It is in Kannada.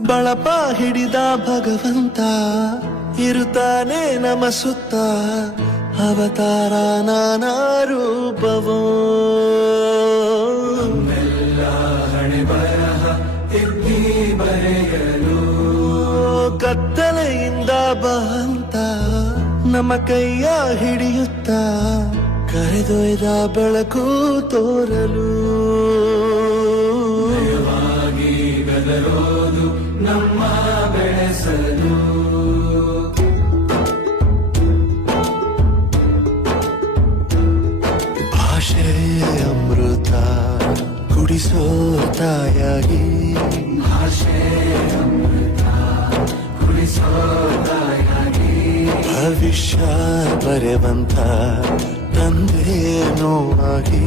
ಬಳಪ ಹಿಡಿದ ಭಗವಂತ ಇರುತ್ತಾನೆ ನಮ ಸುತ್ತ ಅವತಾರ ನಾನಾ ರೂಪವೋ ಹಣೆ ಬರಹ ತಿದ್ದಿ ಬರೆಯಲು ಕತ್ತಲೆಯಿಂದ ಬಂತ ನಮ್ಮ ಕೈಯ ಹಿಡಿಯುತ್ತ ಕರೆದೊಯ್ದ ಬೆಳಕು ತೋರಲು ಗದರೋದು ನಮ್ಮ ಬೆಳೆಸಲು ಭಾಷೆ ಅಮೃತ ಕುಡಿಸೋ ತಾಯಾಗಿ ಭಾಷೆ ಅಮೃತ ಕುಡಿಸೋ ತಾಯಾಗಿ ಭವಿಷ್ಯ ಬರೆವಂತ ತಂದೆ ನೋವಾಗಿ